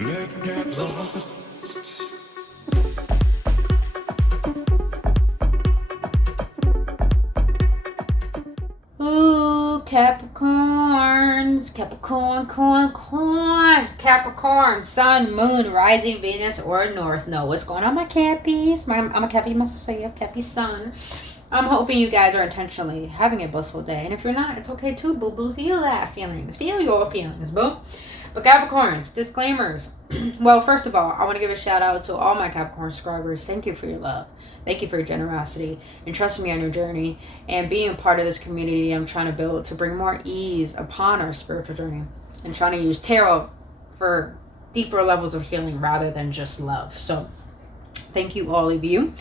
Let's get lost. Ooh, Capricorns, Capricorn, Sun, Moon, Rising, Venus, or North Node. What's going on, my Cappies? I'm a Cappy myself, Cappy Sun. I'm hoping you guys are intentionally having a blissful day, and if you're not, it's okay too, boo boo. Feel that feelings, feel your feelings, boo. But Capricorns, disclaimers. Well, first of all, I want to give a shout out to all my Capricorn subscribers. Thank you for your love. Thank you for your generosity and trusting me on your journey and being a part of this community I'm trying to build to bring more ease upon our spiritual journey and trying to use tarot for deeper levels of healing rather than just love. So thank you, all of you.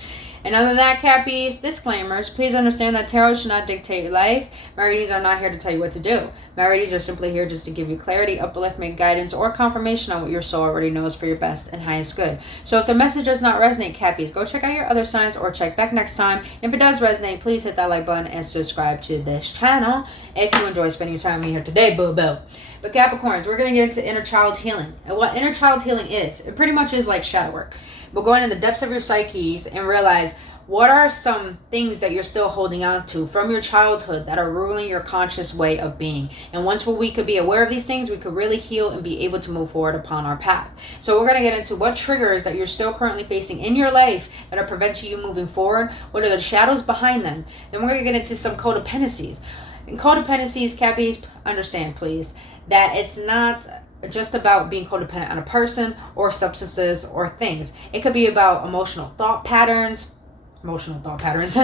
And other than that, Cappies, disclaimers. Please understand that tarot should not dictate your life. My readings are not here to tell you what to do. My readings are simply here just to give you clarity, upliftment, guidance, or confirmation on what your soul already knows for your best and highest good. So if the message does not resonate, Cappies, go check out your other signs or check back next time. And if it does resonate, please hit that like button and subscribe to this channel if you enjoy spending time with me here today, boo-boo. But Capricorns, we're going to get into inner child healing. And what inner child healing is, it pretty much is like shadow work. But going in the depths of your psyches and realize what are some things that you're still holding on to from your childhood that are ruling your conscious way of being. And once we could be aware of these things, we could really heal and be able to move forward upon our path. So we're going to get into what triggers that you're still currently facing in your life that are preventing you moving forward. What are the shadows behind them? Then we're going to get into some codependencies. And codependencies, Cappies, understand please, that it's not just about being codependent on a person or substances or things. It could be about emotional thought patterns, emotional patterns,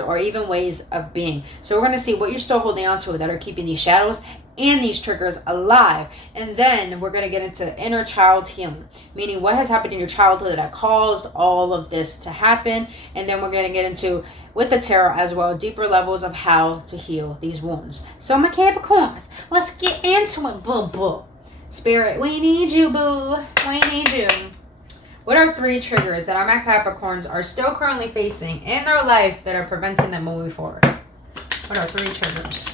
or even ways of being. So we're going to see what you're still holding on to that are keeping these shadows and these triggers alive. And then we're going to get into inner child healing, meaning what has happened in your childhood that caused all of this to happen. And then we're going to get into, with the tarot as well, deeper levels of how to heal these wounds. So my Capricorns, let's get into it, boo boo. Spirit, we need you, boo. We need you. What are 3 triggers that our Capricorns are still currently facing in their life that are preventing them moving forward? What are 3 triggers?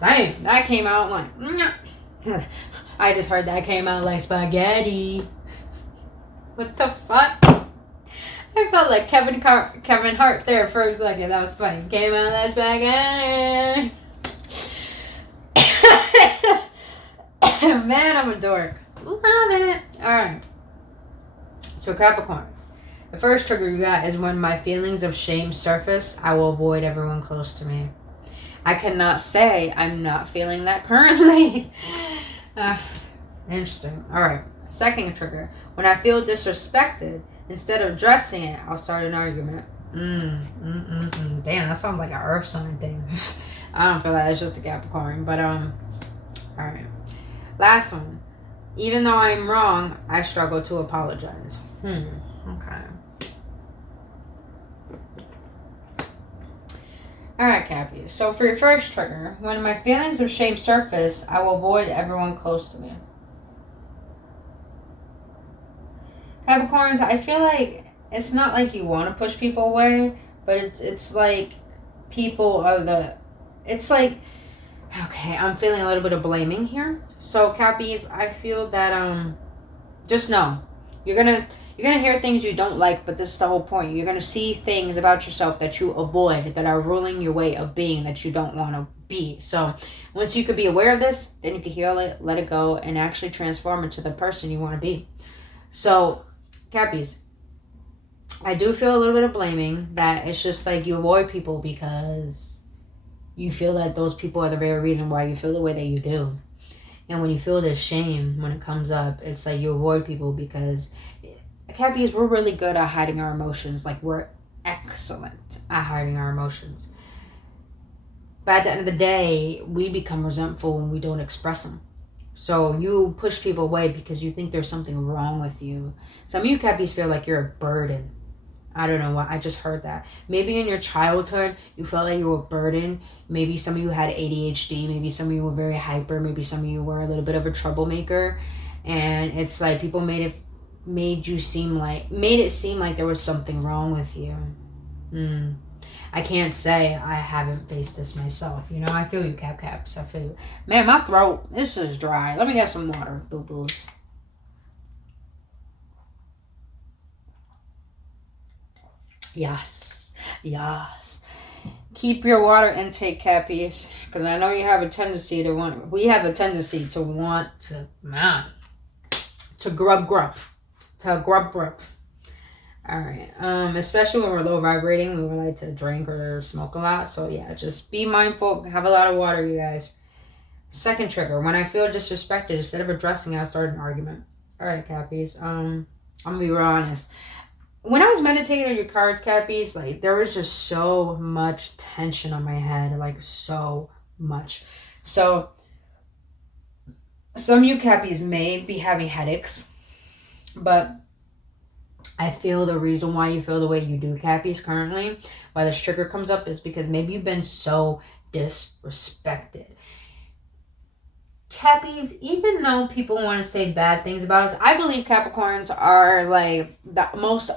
Dang, that came out like... I just heard that came out like spaghetti. What the fuck? I felt like Kevin Hart there for a second. That was funny. Came out like spaghetti. Man, I'm a dork. Love it. Alright. So Capricorns, the first trigger you got is when my feelings of shame surface, I will avoid everyone close to me. I cannot say I'm not feeling that currently. Interesting. Alright. Second trigger, when I feel disrespected, instead of addressing it, I'll start an argument. Damn, that sounds like an earth sign thing. I don't feel like it's just a Capricorn, but alright. Last one. Even though I'm wrong, I struggle to apologize. Okay. Alright, Cappies. So for your first trigger, when my feelings of shame surface, I will avoid everyone close to me. Capricorns, I feel like it's not like you want to push people away, but it's like people are it's like, okay, I'm feeling a little bit of blaming here. So Cappies, I feel that just know you're gonna hear things you don't like, but this is the whole point. You're gonna see things about yourself that you avoid that are ruling your way of being that you don't want to be. So once you could be aware of this, then you can heal it, let it go, and actually transform into the person you want to be. So Cappies, I do feel a little bit of blaming that it's just like you avoid people because you feel that those people are the very reason why you feel the way that you do. And when you feel this shame, when it comes up, it's like you avoid people because Cappies, we're really good at hiding our emotions. Like, we're excellent at hiding our emotions. But at the end of the day, we become resentful when we don't express them. So you push people away because you think there's something wrong with you. Some of you Cappies feel like you're a burden. I don't know why. I just heard that. Maybe in your childhood, you felt like you were a burden. Maybe some of you had ADHD. Maybe some of you were very hyper. Maybe some of you were a little bit of a troublemaker. And it's like people made it seem like there was something wrong with you. I can't say I haven't faced this myself. You know, I feel you, Caps. I feel you. Man, my throat is just dry. Let me get some water, boo-boos. Yes. Yes. Keep your water intake, Cappies. Because I know you have a tendency to want... We have a tendency to want to... Man. To grub. To grub. Alright. Especially when we're low vibrating, we would like to drink or smoke a lot. So yeah, just be mindful. Have a lot of water, you guys. Second trigger. When I feel disrespected, instead of addressing it, I start an argument. Alright, Cappies. I'm gonna be real honest. When I was meditating on your cards, Cappies, like, there was just so much tension on my head. Like, so much. So, some of you Cappies may be having headaches. But I feel the reason why you feel the way you do, Cappies, currently, why this trigger comes up, is because maybe you've been so disrespected. Cappies, even though people want to say bad things about us, I believe Capricorns are, like, the most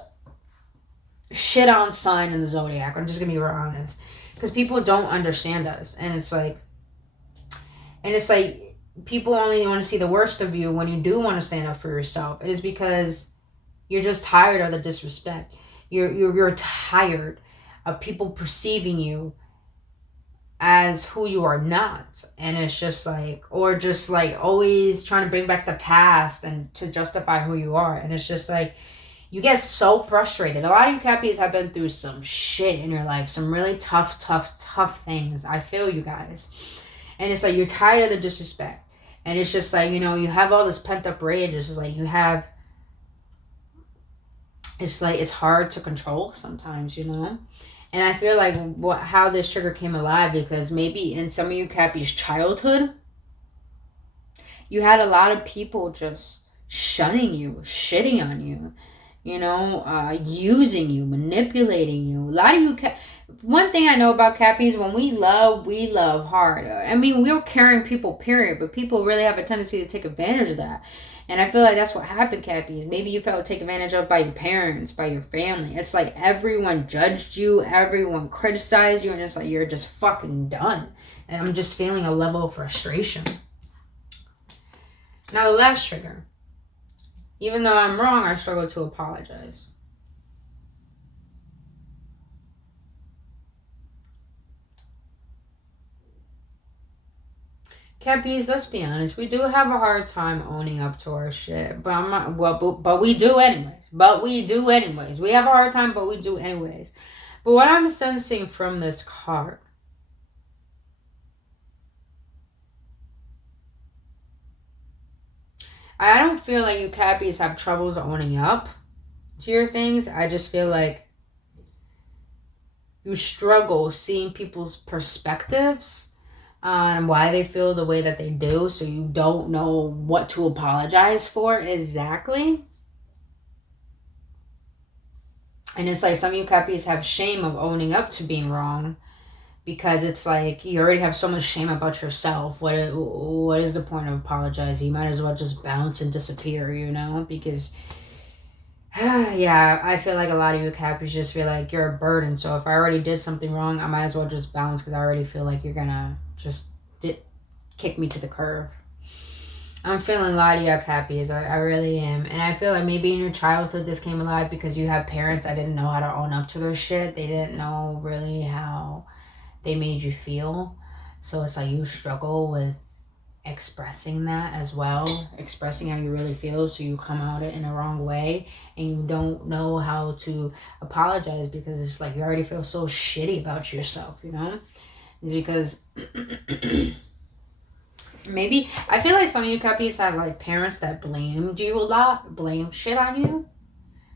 shit on sign in the zodiac. I'm just gonna be real honest, because people don't understand us, and it's like people only want to see the worst of you when you do want to stand up for yourself. It is because you're just tired of the disrespect. You're tired of people perceiving you as who you are not, and it's just like, or just like always trying to bring back the past and to justify who you are, and it's just like, you get so frustrated. A lot of you Cappies have been through some shit in your life. Some really tough things. I feel you guys. And it's like, you're tired of the disrespect. And it's just like, you know, you have all this pent up rage. It's just like, it's like, it's hard to control sometimes, you know? And I feel like how this trigger came alive, because maybe in some of you Cappies' childhood, you had a lot of people just shunning you, shitting on you. You know, using you, manipulating you. A lot of you, one thing I know about Cappies, when we love hard. I mean, we're caring people, period. But people really have a tendency to take advantage of that. And I feel like that's what happened, Cappies. Maybe you felt taken advantage of by your parents, by your family. It's like everyone judged you, everyone criticized you, and it's like you're just fucking done. And I'm just feeling a level of frustration. Now, the last trigger. Even though I'm wrong, I struggle to apologize. Cappies, let's be honest. We do have a hard time owning up to our shit. But I'm not, but we do anyways. We have a hard time, but we do anyways. But what I'm sensing from this card, I don't feel like you Cappies have troubles owning up to your things. I just feel like you struggle seeing people's perspectives on why they feel the way that they do, so you don't know what to apologize for exactly. And it's like some of you Cappies have shame of owning up to being wrong, because it's like you already have so much shame about yourself. What is the point of apologizing? You might as well just bounce and disappear, you know? Because, yeah, I feel like a lot of you Cappies just feel like you're a burden. So if I already did something wrong, I might as well just bounce, because I already feel like you're gonna just kick me to the curb. I'm feeling a lot of you Cappies. I really am. And I feel like maybe in your childhood this came alive because you have parents that didn't know how to own up to their shit. They didn't know really how they made you feel. So it's like you struggle with expressing that as well, expressing how you really feel, so you come out it in the wrong way, and you don't know how to apologize, because it's like you already feel so shitty about yourself, you know? It's because maybe I feel like some of you Cappies have like parents that blamed you a lot, blame shit on you.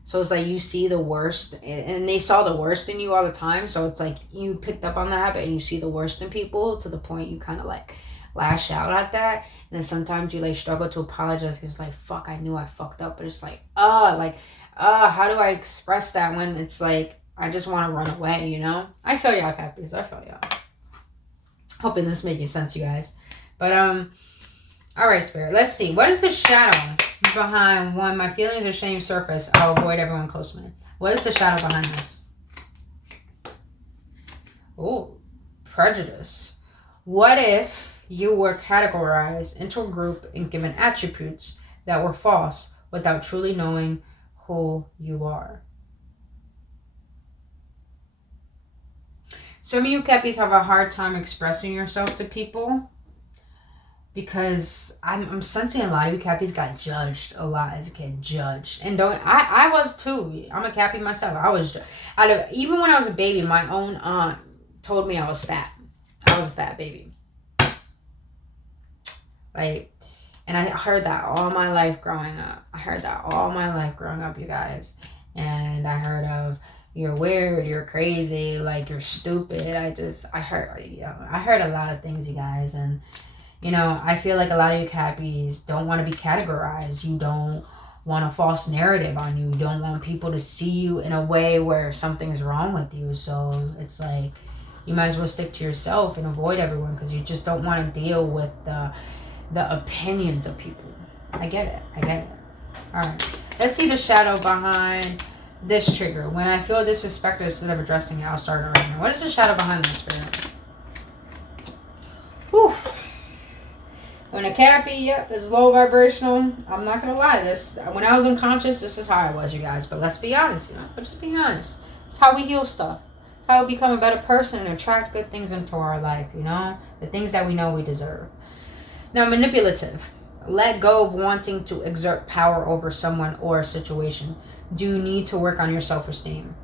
So it's like you see the worst, and they saw the worst in you all the time. So it's like you picked up on that habit, and you see the worst in people to the point you kind of like lash out at that. And then sometimes you like struggle to apologize, because it's like, fuck, I knew I fucked up. But it's like, how do I express that when it's like, I just want to run away, you know? I feel y'all Cappies. I feel y'all. Hoping this making sense, you guys. But, all right, Spirit. Let's see. What is the shadow behind when my feelings or shame surface? I'll avoid everyone close to me. What is the shadow behind this? Oh, prejudice. What if you were categorized into a group and given attributes that were false without truly knowing who you are? Some of you Cappies have a hard time expressing yourself to people because I'm sensing a lot of you Cappies got judged a lot as a kid. Judged. And I was too. I'm a Cappy myself. I was even when I was a baby, my own aunt told me I was fat. I was a fat baby. Like, and I heard that all my life growing up. You guys. And I heard of, you're weird, you're crazy, like you're stupid. I heard a lot of things, you guys. And, I feel like a lot of you Cappies don't want to be categorized. You don't want a false narrative on you. You don't want people to see you in a way where something's wrong with you. So it's like, you might as well stick to yourself and avoid everyone because you just don't want to deal with the opinions of people. I get it. All right. Let's see the shadow behind this trigger. When I feel disrespected, instead of addressing it, I'll start it right now. What is the shadow behind this spirit? Whew. When a Cappy, is low vibrational, I'm not going to lie. When I was unconscious, this is how I was, you guys. But let's be honest, But just be honest. It's how we heal stuff. It's how we become a better person and attract good things into our life, The things that we know we deserve. Now, manipulative. Let go of wanting to exert power over someone or a situation. Do you need to work on your self-esteem?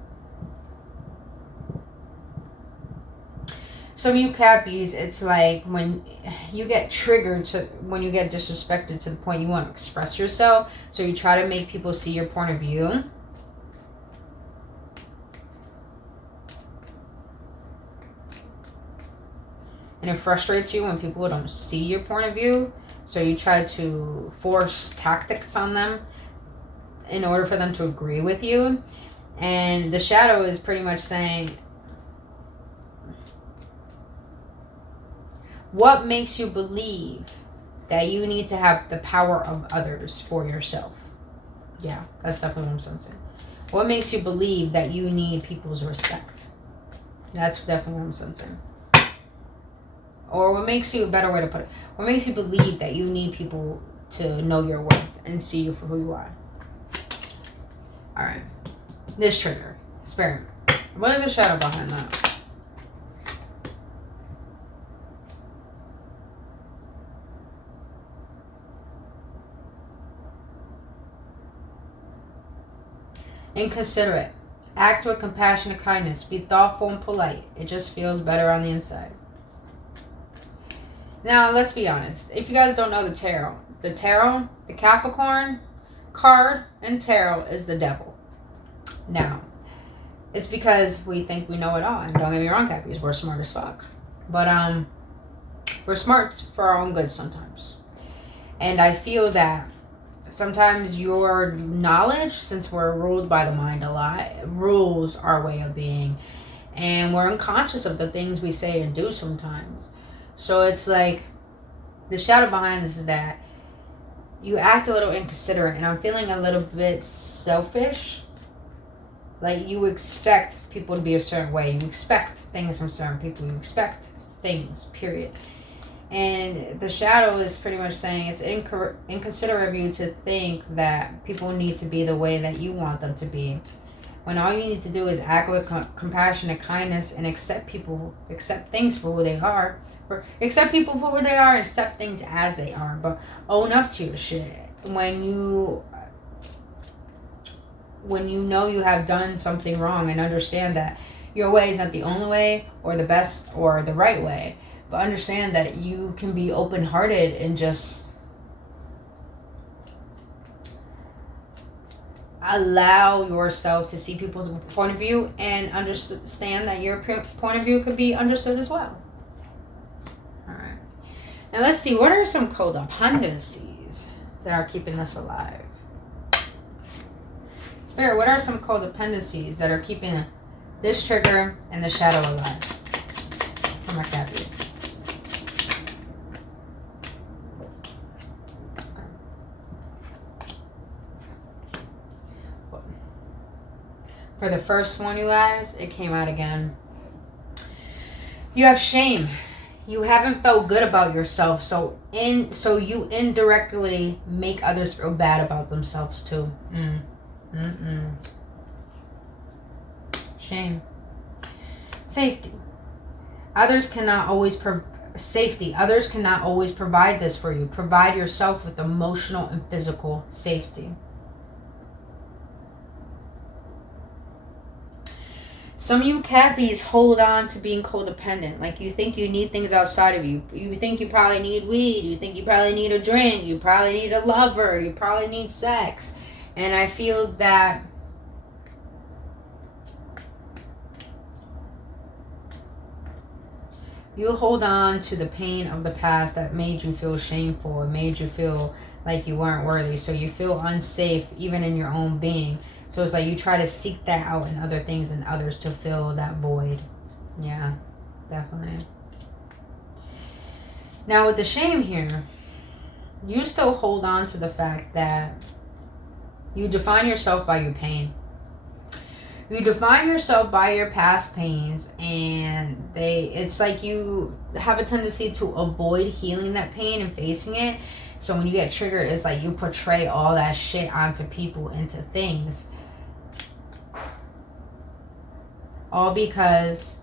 Some of you Cappies, it's like when you get triggered, when you get disrespected to the point you want to express yourself, so you try to make people see your point of view. And it frustrates you when people don't see your point of view. So you try to force tactics on them in order for them to agree with you. And the shadow is pretty much saying, what makes you believe that you need to have the power of others for yourself? Yeah, that's definitely what I'm sensing. What makes you believe that you need people's respect? That's definitely what I'm sensing. Or what makes you, a better way to put it, what makes you believe that you need people to know your worth and see you for who you are? All right. This trigger. Spirit. What is the shadow behind that? Inconsiderate. Act with compassion and kindness. Be thoughtful and polite. It just feels better on the inside. Now, let's be honest. If you guys don't know the tarot, the Capricorn card and tarot is the devil. Now, it's because we think we know it all. And don't get me wrong, Cappies, we're smart as fuck. But we're smart for our own good sometimes. And I feel that sometimes your knowledge, since we're ruled by the mind a lot, rules our way of being. And we're unconscious of the things we say and do sometimes. So it's like, the shadow behind this is that you act a little inconsiderate, and I'm feeling a little bit selfish. Like, you expect people to be a certain way. You expect things from certain people. You expect things, period. And the shadow is pretty much saying it's inconsiderate of you to think that people need to be the way that you want them to be. When all you need to do is act with compassion and kindness and accept things for who they are. Or accept people for who they are and accept things as they are. But own up to your shit. When you know you have done something wrong, and understand that your way is not the only way or the best or the right way. But understand that you can be open-hearted and just allow yourself to see people's point of view and understand that your point of view could be understood as well. All right. Now let's see, what are some codependencies that are keeping us alive? Spirit, what are some codependencies that are keeping this trigger and the shadow alive for my Cappies? For the first one, you guys, it came out again. You have shame. You haven't felt good about yourself, so you indirectly make others feel bad about themselves too. Shame. Safety. Others cannot always provide this for you. Provide yourself with emotional and physical safety. Some of you Cappies hold on to being codependent. Like, you think you need things outside of you. You think you probably need weed. You think you probably need a drink. You probably need a lover. You probably need sex. And I feel that you hold on to the pain of the past that made you feel shameful. It made you feel like you weren't worthy. So you feel unsafe even in your own being. So it's like you try to seek that out in other things and others to fill that void. Yeah, definitely. Now with the shame here, you still hold on to the fact that you define yourself by your pain. You define yourself by your past pains, and it's like you have a tendency to avoid healing that pain and facing it. So when you get triggered, it's like you portray all that shit onto people, into things. All because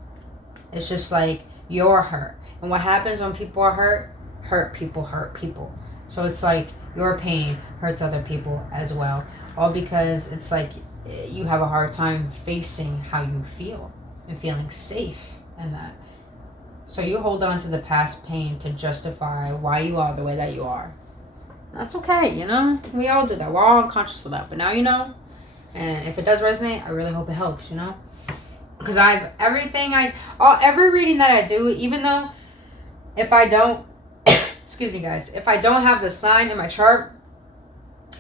it's just like you're hurt. And what happens when people are hurt people hurt people. So it's like your pain hurts other people as well. All because it's like you have a hard time facing how you feel and feeling safe in that. So you hold on to the past pain to justify why you are the way that you are. That's okay, you know? We all do that. We're all unconscious of that. But now you know. And if it does resonate, I really hope it helps, you know? Because every reading that I do, even though if I don't, excuse me guys, if I don't have the sign in my chart,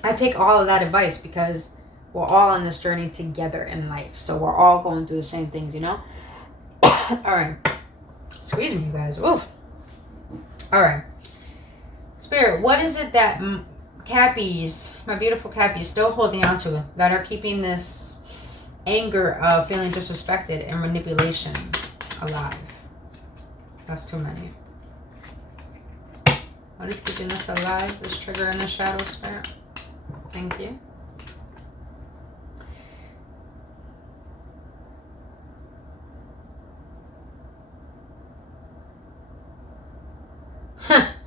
I take all of that advice because we're all on this journey together in life. So we're all going through the same things, you know? Alright. Squeeze me, you guys. Oof. Alright. Spirit, what is it that Cappies, my beautiful Cappies, still holding on to that are keeping this anger of feeling disrespected and manipulation alive? That's too many. What is keeping this alive? This trigger in the shadow, Spirit. Thank you.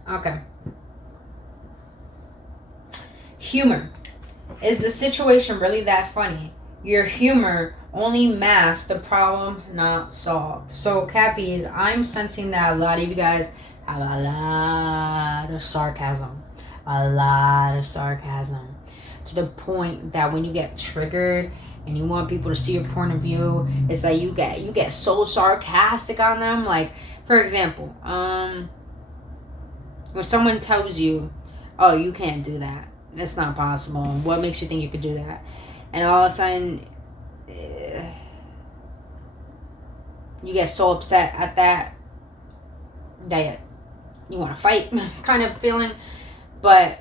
Okay. Humor. Is the situation really that funny? Your humor only masks the problem not solved. So, Cappies, I'm sensing that a lot of you guys have a lot of sarcasm. A lot of sarcasm. To the point that when you get triggered and you want people to see your point of view, it's like you get so sarcastic on them. Like, for example, when someone tells you, oh, you can't do that. It's not possible. What makes you think you could do that? And all of a sudden, you get so upset at that you want to fight kind of feeling. But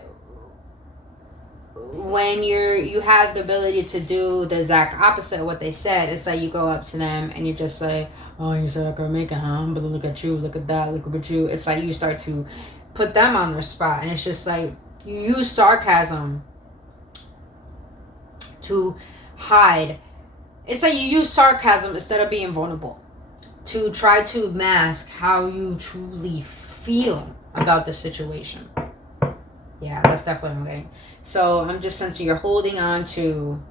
when you have the ability to do the exact opposite of what they said, it's like you go up to them and you just say, oh, you said I could make it, huh? But look at you, look at that, look at you. It's like you start to put them on their spot, and it's just like you use sarcasm to hide. It's like you use sarcasm instead of being vulnerable to try to mask how you truly feel about the situation. Yeah, that's definitely what I'm getting. So I'm just sensing you're holding on to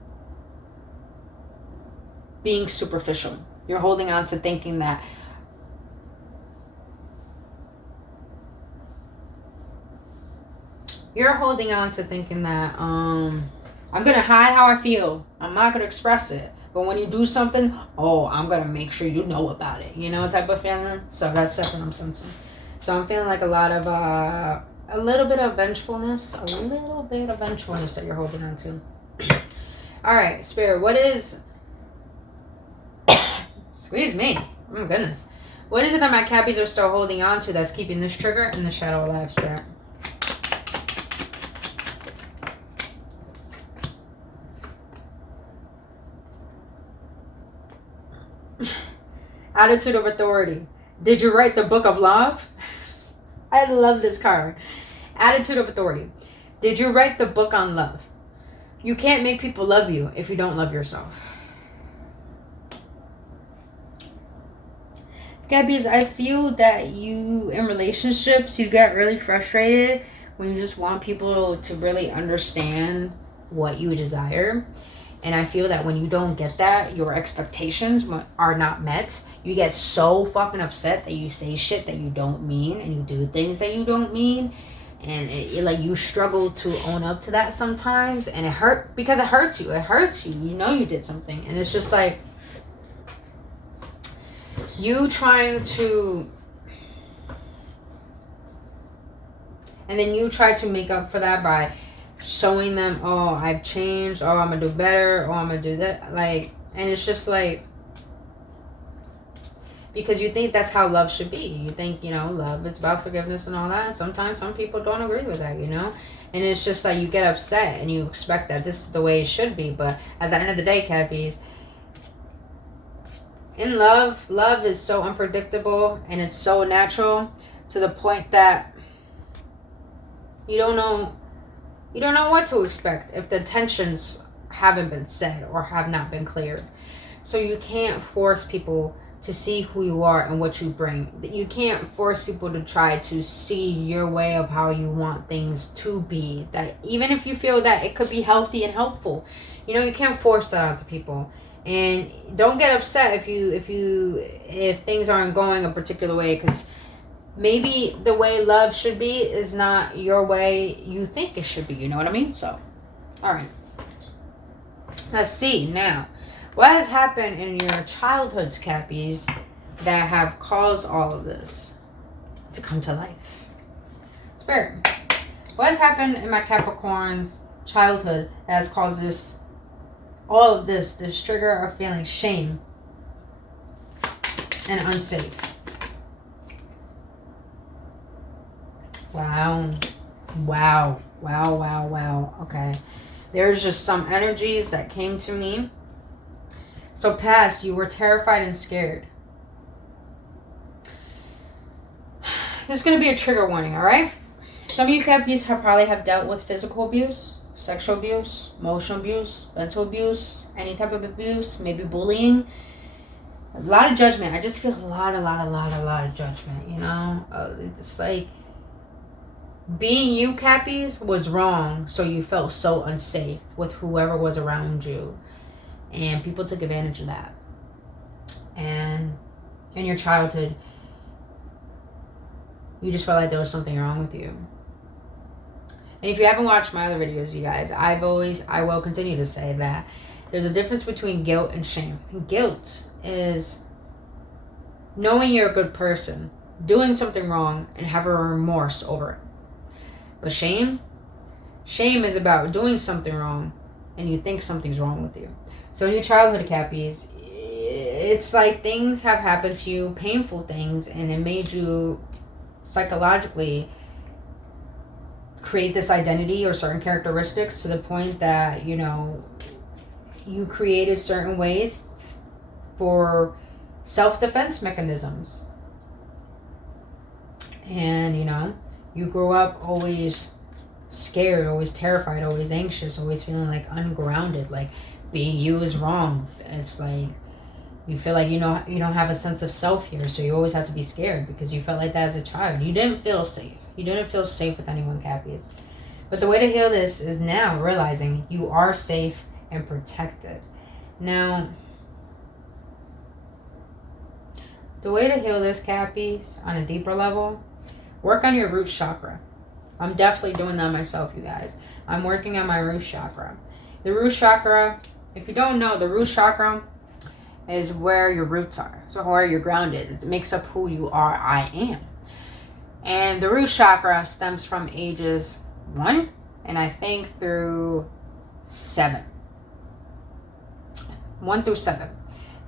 being superficial. You're holding on to thinking that I'm going to hide how I feel. I'm not going to express it. But when you do something, oh, I'm going to make sure you know about it. You know, type of feeling. So that's definitely what I'm sensing. So I'm feeling like a lot of, a little bit of vengefulness. A little bit of vengefulness that you're holding on to. All right, Spirit, what is... Squeeze me. Oh, my goodness. What is it that my Cappies are still holding on to that's keeping this trigger in the shadow alive, Spirit? Attitude of authority. Did you write the book of love? I love this card. Attitude of authority. Did you write the book on love? You can't make people love you if you don't love yourself. Gabbies, I feel that you, in relationships, you get really frustrated when you just want people to really understand what you desire. And I feel that when you don't get that, your expectations are not met. You get so fucking upset that you say shit that you don't mean and you do things that you don't mean. And like you struggle to own up to that sometimes. And it hurt because it hurts you. It hurts you. You know you did something. And it's just like you trying to... And then you try to make up for that by showing them, oh, I've changed, oh, I'm gonna do better, oh, I'm gonna do that, like, and it's just like, because you think that's how love should be. You think, you know, love is about forgiveness and all that. Sometimes some people don't agree with that, you know, and it's just like you get upset and you expect that this is the way it should be. But at the end of the day, Cappies, in love is so unpredictable and it's so natural to the point that you don't know what to expect if the tensions haven't been said or have not been cleared. So you can't force people to see who you are and what you bring. You can't force people to try to see your way of how you want things to be. That even if you feel that it could be healthy and helpful, you know, you can't force that onto people. And don't get upset if things aren't going a particular way, because maybe the way love should be is not your way you think it should be. You know what I mean? So, all right. Let's see now. What has happened in your childhoods, Cappies, that have caused all of this to come to life? Spirit, what has happened in my Capricorn's childhood that has caused all of this trigger of feeling shame and unsafe? Wow. Okay. There's just some energies that came to me. So past, you were terrified and scared. This is going to be a trigger warning, all right? Some of you Cappies probably have dealt with physical abuse, sexual abuse, emotional abuse, mental abuse, any type of abuse, maybe bullying. A lot of judgment. I just feel a lot of judgment, you know? Just like... being you, Cappies, was wrong, so you felt so unsafe with whoever was around you. And people took advantage of that. And in your childhood, you just felt like there was something wrong with you. And if you haven't watched my other videos, you guys, I will continue to say that there's a difference between guilt and shame. And guilt is knowing you're a good person, doing something wrong, and having remorse over it. But shame is about doing something wrong and you think something's wrong with you. So in your childhood, Cappies, it's like things have happened to you, painful things, and it made you psychologically create this identity or certain characteristics to the point that, you know, you created certain ways for self-defense mechanisms. And, you know, you grew up always scared, always terrified, always anxious, always feeling like ungrounded, like being you is wrong. It's like you feel like you don't have a sense of self here, so you always have to be scared because you felt like that as a child. You didn't feel safe. You didn't feel safe with anyone, Cappies. But the way to heal this is now realizing you are safe and protected. Now, the way to heal this, Cappies, on a deeper level, work on your root chakra. I'm definitely doing that myself, you guys. I'm working on my root chakra. The root chakra, if you don't know, the root chakra is where your roots are. So where you're grounded. It makes up who you are, I am. And the root chakra stems from ages 1 and I think through 7. 1 through 7.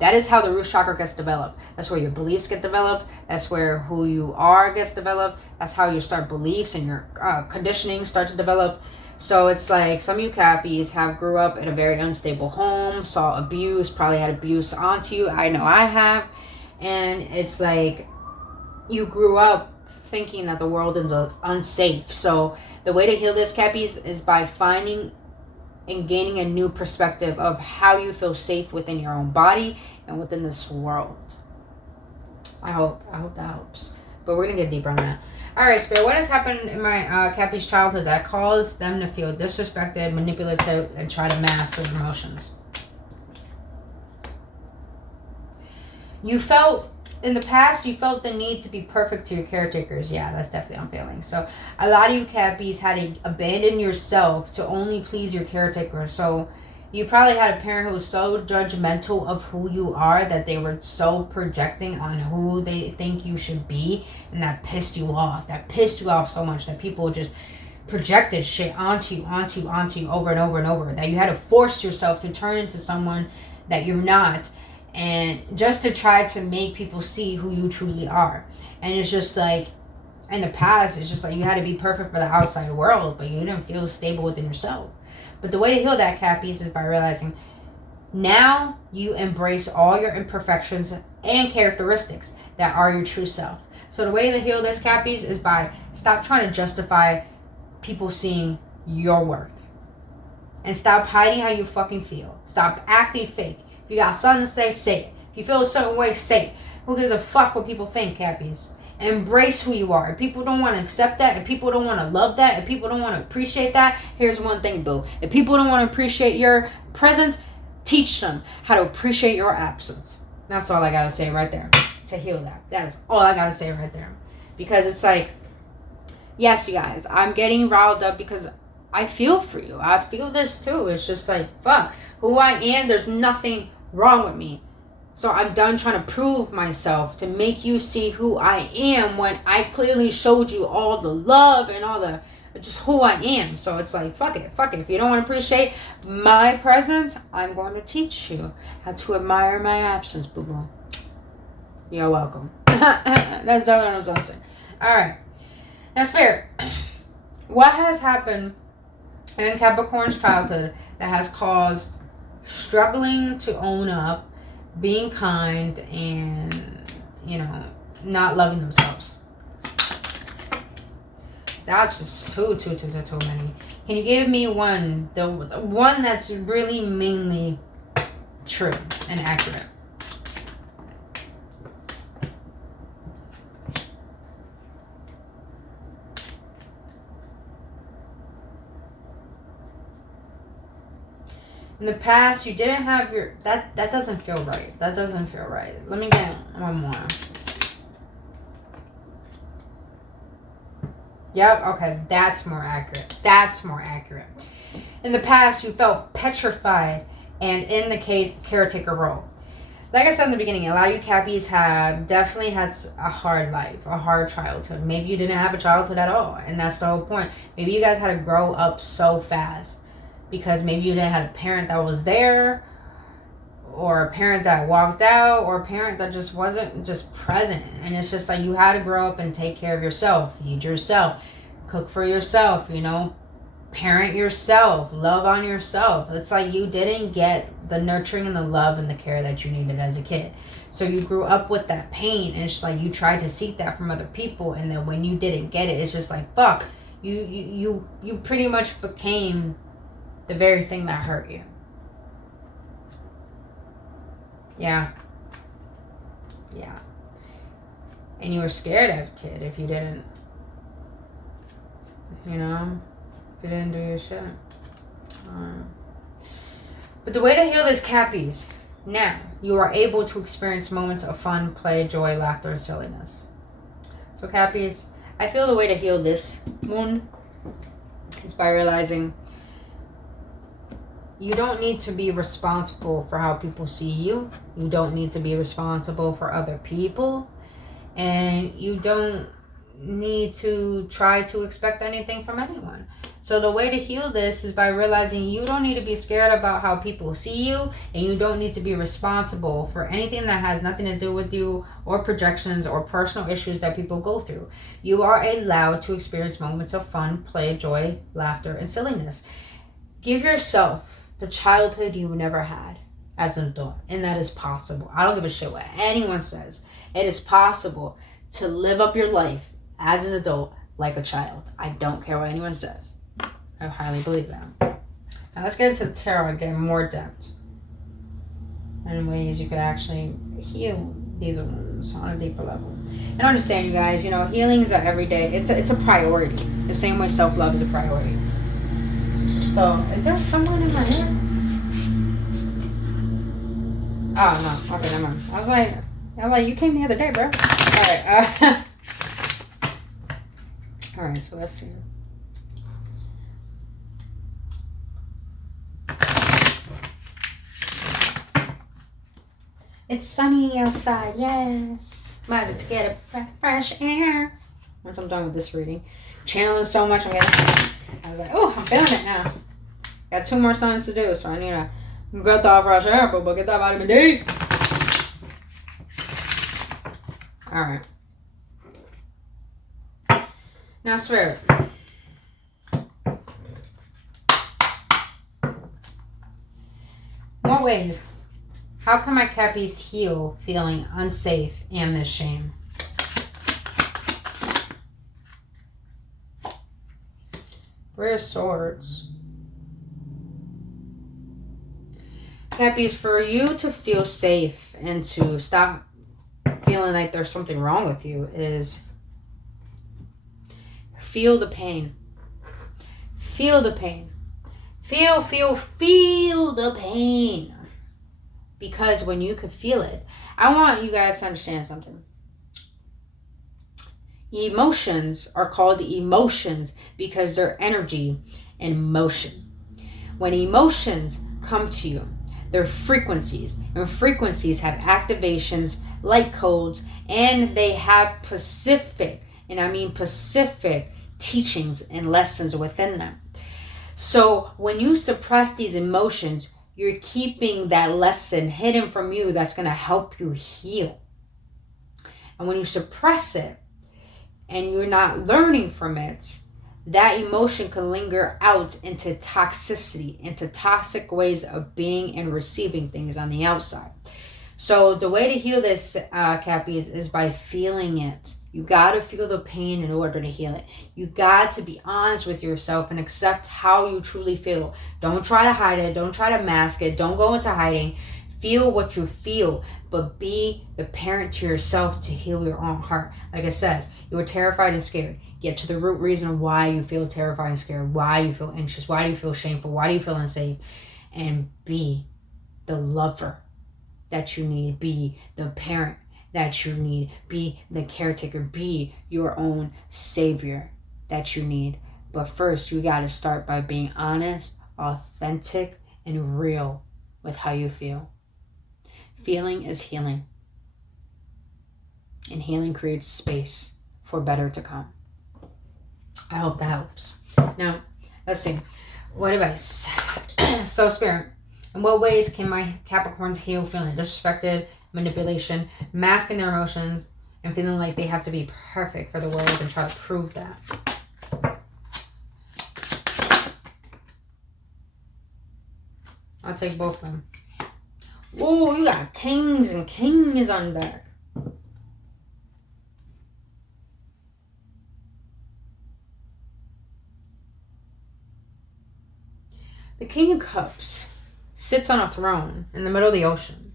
That is how the root chakra gets developed. That's where your beliefs get developed. That's where who you are gets developed. That's how your beliefs and your conditioning start to develop. So it's like some of you Cappies grew up in a very unstable home, saw abuse, probably had abuse onto you. I know I have. And it's like you grew up thinking that the world is unsafe. So the way to heal this, Cappies, is by finding and gaining a new perspective of how you feel safe within your own body and within this world. I hope that helps. But we're gonna get deeper on that. Alright, Spirit, what has happened in my Cappy's childhood that caused them to feel disrespected, manipulative, and try to mask their emotions? In the past, you felt the need to be perfect to your caretakers. Yeah, that's definitely on feeling. So a lot of you Cappies had to abandon yourself to only please your caretaker. So you probably had a parent who was so judgmental of who you are that they were so projecting on who they think you should be, and that pissed you off. That pissed you off so much that people just projected shit onto you over and over and over. That you had to force yourself to turn into someone that you're not, and just to try to make people see who you truly are. And it's just like, in the past, it's just like you had to be perfect for the outside world, but you didn't feel stable within yourself. But the way to heal that, Cappies, is by realizing now you embrace all your imperfections and characteristics that are your true self. So the way to heal this, Cappies, is by stop trying to justify people seeing your worth. And stop hiding how you fucking feel. Stop acting fake. If you got something to say, say it. If you feel a certain way, say it. Who gives a fuck what people think, Cappies? Embrace who you are. If people don't want to accept that, if people don't want to love that, if people don't want to appreciate that, here's one thing, boo. If people don't want to appreciate your presence, teach them how to appreciate your absence. That's all I gotta say right there to heal that. That is all I gotta say right there. Because it's like, yes, you guys, I'm getting riled up because I feel for you. I feel this too. It's just like, fuck, who I am, there's nothing wrong with me. So I'm done trying to prove myself to make you see who I am when I clearly showed you all the love and all the just who I am. So it's like, fuck it. If you don't want to appreciate my presence, I'm going to teach you how to admire my absence, boo-boo. You're welcome. That's the other something. Alright. Now, Spirit, what has happened in Capricorn's childhood that has caused struggling to own up, being kind, and, not loving themselves? That's just too many. Can you give me one, the one that's really mainly true and accurate? In the past, you didn't have your... That doesn't feel right. That doesn't feel right. Let me get one more. Yep, okay. That's more accurate. In the past, you felt petrified and in the caretaker role. Like I said in the beginning, a lot of you Cappies have definitely had a hard life, a hard childhood. Maybe you didn't have a childhood at all, and that's the whole point. Maybe you guys had to grow up so fast because maybe you didn't have a parent that was there, or a parent that walked out, or a parent that just wasn't just present. And it's just like you had to grow up and take care of yourself, feed yourself, cook for yourself, parent yourself, love on yourself. It's like you didn't get the nurturing and the love and the care that you needed as a kid. So you grew up with that pain, and it's like you tried to seek that from other people, and then when you didn't get it, it's just like, fuck, you pretty much became the very thing that hurt you. Yeah. And you were scared as a kid if you didn't, if you didn't do your shit. But the way to heal this, Cappies, now you are able to experience moments of fun, play, joy, laughter, and silliness. So Cappies, I feel the way to heal this moon is by realizing you don't need to be responsible for how people see you. You don't need to be responsible for other people. And you don't need to try to expect anything from anyone. So the way to heal this is by realizing you don't need to be scared about how people see you, and you don't need to be responsible for anything that has nothing to do with you, or projections or personal issues that people go through. You are allowed to experience moments of fun, play, joy, laughter, and silliness. Give yourself the childhood you never had as an adult, and that is possible. I don't give a shit what anyone says. It is possible to live up your life as an adult like a child. I don't care what anyone says. I highly believe that. Now let's get into the tarot and get more depth and ways you could actually heal these wounds on a deeper level. And understand, you guys, you know, healing is every day. It's a priority. The same way self-love is a priority. So, is there someone in my hair? Oh, no. Okay, never mind. I was like, you came the other day, bro. Alright, alright, so let's see. It's sunny outside, yes. Glad to get a fresh air. Once I'm done with this reading, channeling so much, I was like, oh, I'm feeling it now. Got 2 more signs to do, so I need to get that fresh air, but get that vitamin D. Alright. Now, Spirit. More ways. How can my Cappies heal feeling unsafe and this shame? Three of Swords. Cappies, for you to feel safe and to stop feeling like there's something wrong with you is feel the pain. Feel the pain. Feel the pain. Because when you can feel it, I want you guys to understand something. Emotions are called emotions because they're energy in motion. When emotions come to you, they're frequencies, and frequencies have activations, light codes, and they have specific, and I mean specific, teachings and lessons within them. So when you suppress these emotions, you're keeping that lesson hidden from you that's going to help you heal. And when you suppress it and you're not learning from it, that emotion can linger out into toxicity, into toxic ways of being and receiving things on the outside. So the way to heal this, Cappies, is by feeling it. You got to feel the pain in order to heal it. You got to be honest with yourself and accept how you truly feel. Don't try to hide it. Don't try to mask it. Don't go into hiding. Feel what you feel, but be the parent to yourself to heal your own heart. Like it says, you were terrified and scared. Get to the root reason why you feel terrified and scared, why you feel anxious, why do you feel shameful, why do you feel unsafe, and be the lover that you need, be the parent that you need, be the caretaker, be your own savior that you need. But first, you got to start by being honest, authentic, and real with how you feel. Feeling is healing, and healing creates space for better to come. I hope that helps. Now, let's see. What advice? So, Spirit, in what ways can my Capricorns heal feeling disrespected, manipulation, masking their emotions, and feeling like they have to be perfect for the world and try to prove that? I'll take both of them. Oh, you got kings and kings on deck. The King of Cups sits on a throne in the middle of the ocean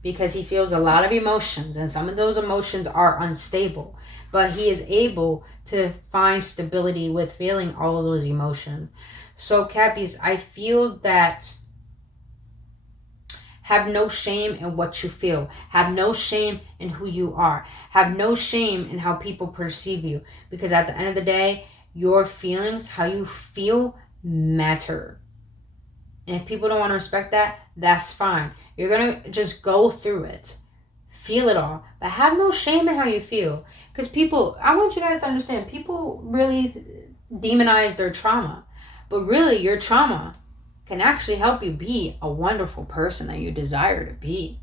because he feels a lot of emotions, and some of those emotions are unstable, but he is able to find stability with feeling all of those emotions. So, Cappies, I feel that have no shame in what you feel. Have no shame in who you are. Have no shame in how people perceive you, because at the end of the day, your feelings, how you feel, matter. And if people don't want to respect that, that's fine. You're going to just go through it. Feel it all. But have no shame in how you feel. Because people, I want you guys to understand, people really demonize their trauma. But really, your trauma can actually help you be a wonderful person that you desire to be.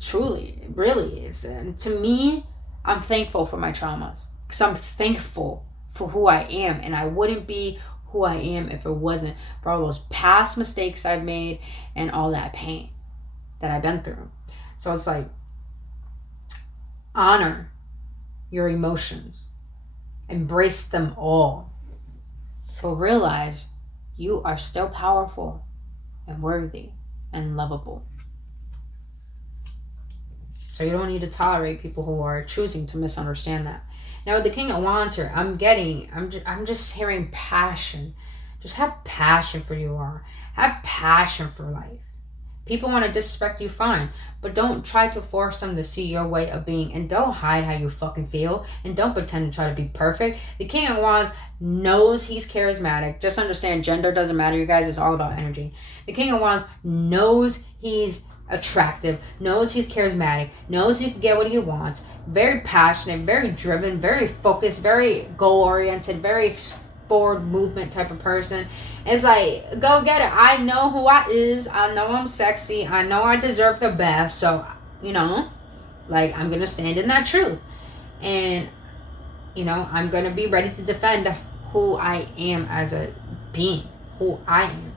Truly, it really is. And to me, I'm thankful for my traumas. Because I'm thankful for who I am. And I wouldn't be who I am if it wasn't for all those past mistakes I've made and all that pain that I've been through. So it's like, honor your emotions. Embrace them all. But realize you are still powerful and worthy and lovable. So you don't need to tolerate people who are choosing to misunderstand that. Now with the King of Wands here, I'm just hearing passion. Just have passion for you are. Have passion for life. People want to disrespect you, fine. But don't try to force them to see your way of being. And don't hide how you fucking feel. And don't pretend to try to be perfect. The King of Wands knows he's charismatic. Just understand, gender doesn't matter, you guys. It's all about energy. The King of Wands knows he's attractive, knows he's charismatic, knows he can get what he wants. Very passionate, very driven, very focused, very goal-oriented, very forward movement type of person. It's like, go get it. I know who I is. I know I'm sexy. I know I deserve the best. So, you know, like, I'm going to stand in that truth. And, you know, I'm going to be ready to defend who I am as a being. Who I am.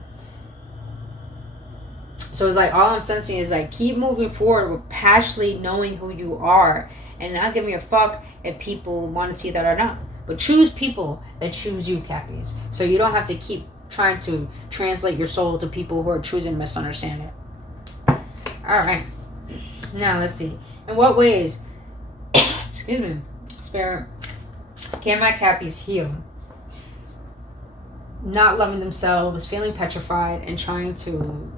So it's like, all I'm sensing is like, keep moving forward with passionately knowing who you are. And not give me a fuck if people want to see that or not. But choose people that choose you, Cappies. So you don't have to keep trying to translate your soul to people who are choosing to misunderstand it. Alright. Now, let's see. In what ways, excuse me, Spirit, can my Cappies heal? Not loving themselves, feeling petrified, and trying to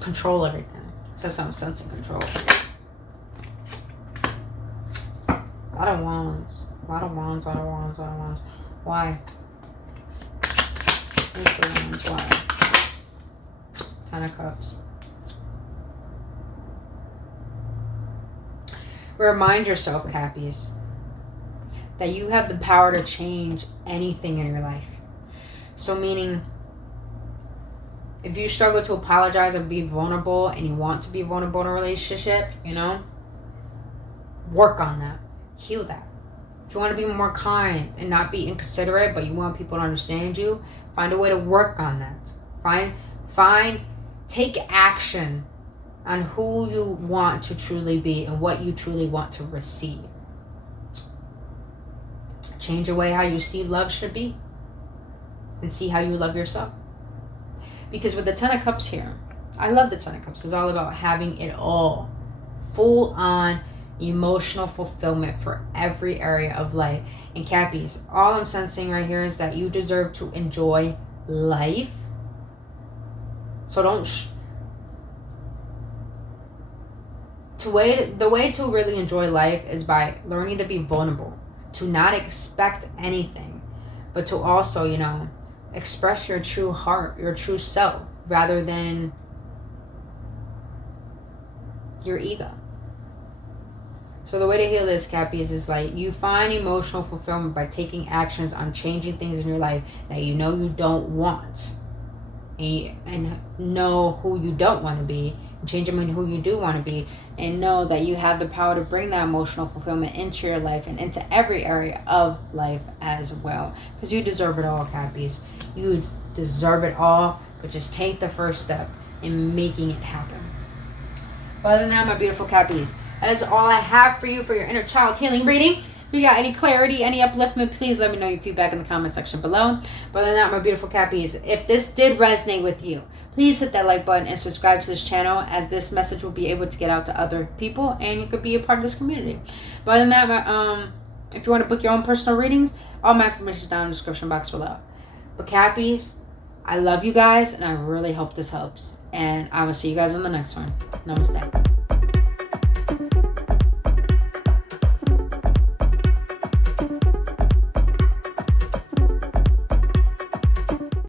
control everything. That's how I'm sensing control. A lot of wands. A lot of wands, a lot of wands, a lot of wands. Why? What's the wands? Why? 10 of Cups. Remind yourself, Cappies, that you have the power to change anything in your life. So meaning, if you struggle to apologize or be vulnerable and you want to be vulnerable in a relationship, you know, work on that. Heal that. If you want to be more kind and not be inconsiderate, but you want people to understand you, find a way to work on that. Take action on who you want to truly be and what you truly want to receive. Change the way how you see love should be and see how you love yourself. Because with the 10 of Cups here, I love the 10 of Cups. It's all about having it all. Full on emotional fulfillment for every area of life. And Cappies, all I'm sensing right here is that you deserve to enjoy life. So don't... the way to really enjoy life is by learning to be vulnerable. To not expect anything. But to also, you know, express your true heart, your true self, rather than your ego. So the way to heal this, Cappies, is like you find emotional fulfillment by taking actions on changing things in your life that you know you don't want. And know who you don't want to be. And change them into who you do want to be. And know that you have the power to bring that emotional fulfillment into your life and into every area of life as well. Because you deserve it all, Cappies. You deserve it all. But just take the first step in making it happen. But other than that, my beautiful Cappies, that is all I have for you for your inner child healing reading. If you got any clarity, any upliftment, please let me know your feedback in the comment section below. But other than that, my beautiful Cappies, if this did resonate with you, please hit that like button and subscribe to this channel, as this message will be able to get out to other people and you could be a part of this community. But other than that, if you want to book your own personal readings, all my information is down in the description box below. But Cappies, I love you guys and I really hope this helps. And I will see you guys on the next one. Namaste.